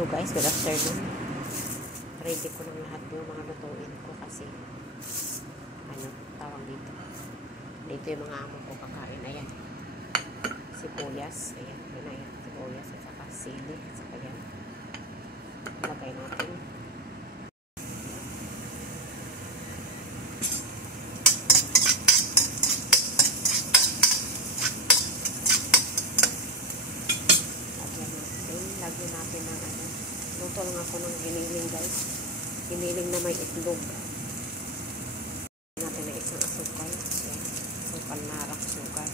So guys, good afternoon. Ready ko ng lahat yung mga lutuin ko kasi tawag dito. Dito yung mga amo ko kakain. Ayan. Sibuyas. Ayan. Ayan. Sibuyas at saka sili. At saka yan. Lagay natin. Lagyan natin ng luto lang ako ng giniling guys. Giniling na may itlog. Lagyan natin ng isang asukal. Ayan. Asukal na raksukal.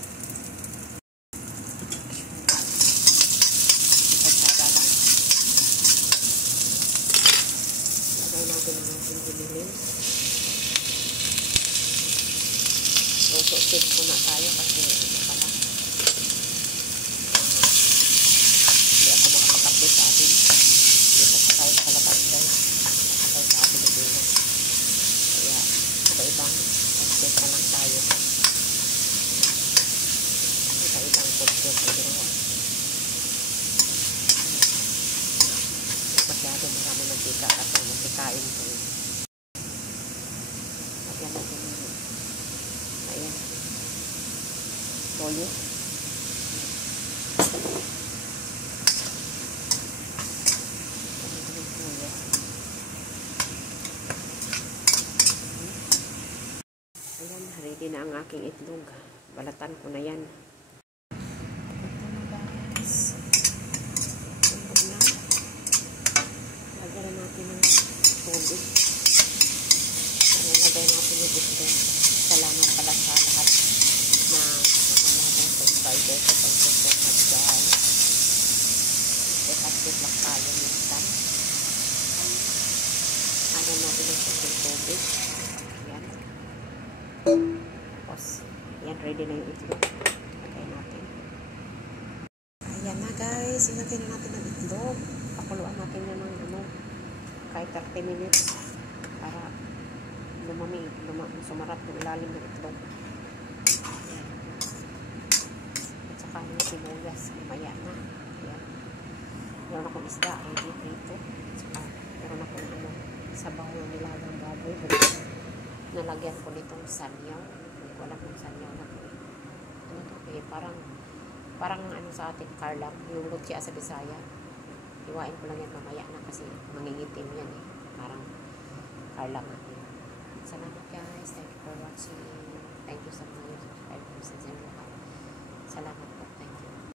Pagsada lang. Lagay natin ang ating giniling. Susuk muna tayo kasi pala. Sa atin dito sa kain sa labas guys sakay sa atin na dito kaya iba-ibang content na lang tayo iba-ibang content na ginawa masyado marami mantika at mantikain ko lagyan natin ayan toyo ayan, ready na ang aking itlog. Balatan ko na yan. Ito na guys. Itlog na. Lagyan natin ng tubig. Lagay natin yung itlog. Salamat pala sa lahat na mga subscribers sa pag-support dyan. Active lang tayo minsan. Lagyan natin ng tubig. Ayan. Tapos, yan, ready na yung itlog. Lagay natin. Ayan na guys, ilagay na natin ang itlog. Pakuluan natin yan ng kahit 30 minutes para sumarap yung ilalim ng itlog. Ayan. At saka yung sibuyas, mamaya na. Ayan. Meron akong isda, ready dito. At saka meron akong sabaw ng nilagang baboy. Nalagyan ko nitong sanyaw. Wala kong sanyaw na po. Ano to? Parang sa ating karlang, yung lutsya sa Bisaya. Iwain ko lang yan mamaya na kasi mangingitim yan eh. Parang karlang na. Salamat guys. Thank you for watching. Thank you sa mga subscribers sa lahat. Salamat.